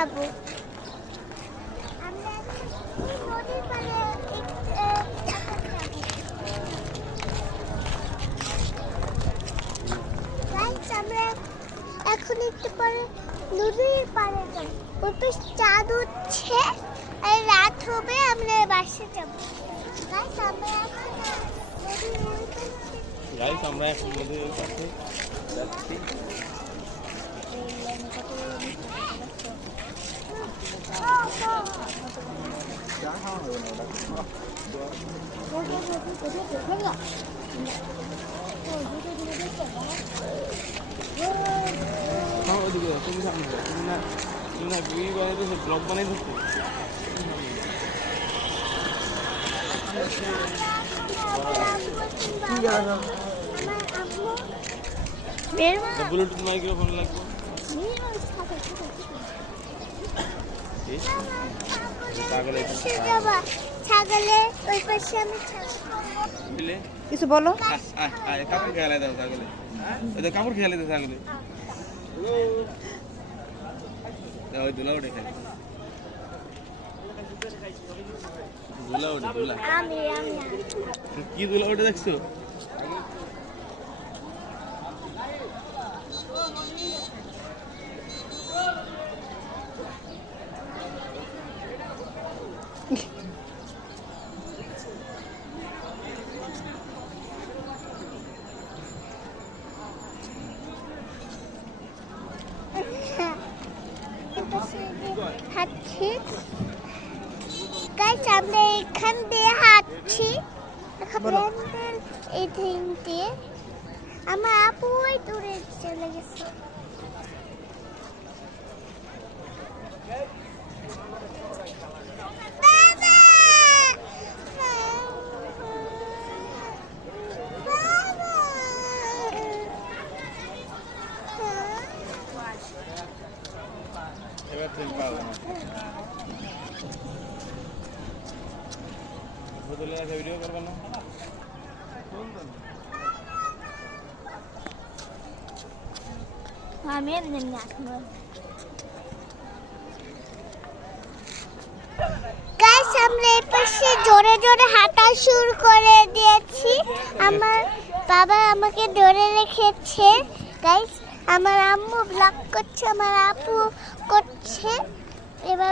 খাবো। আমরা নদীর পাড়ে আমরা এখন একটু পরে নদীর পাড়ে যাবো। ওই তো চাঁদ উঠছে আর রাত হবে, আমরা বাসে যাবো। আমরা এখন নদীর কাছে যাচ্ছি। ব্লগ বানাই থাকতো। ব্লুটুথ মাইক্রোফোন লাগবে। কিছু বলো। কাপড় খেয়ালে দাও ছাগলে, কাপড় খেয়ালে দাও ছাগলে। ওই দুলা উঠে খাই, দুলা উঠে, দুলা কি দুলা উঠে দেখছো? হাঁটছি গাইস, আমরা এখান দিয়ে হাঁটছি এই দিন দিয়ে। আমার আপু ওই দূরে চলে গেছে। এবার তুমি পাবো না। বোতলে একটা ভিডিও করবে না? আমি আসবো। গাইস, আমরা এই পাশে জোরে জোরে হাঁটা শুরু করে দিয়েছি। আমার বাবা আমাকে ধরে রেখেছে। গাইস, আমার আম্মু ব্লগ করছে, আমার আপু করছে। এবার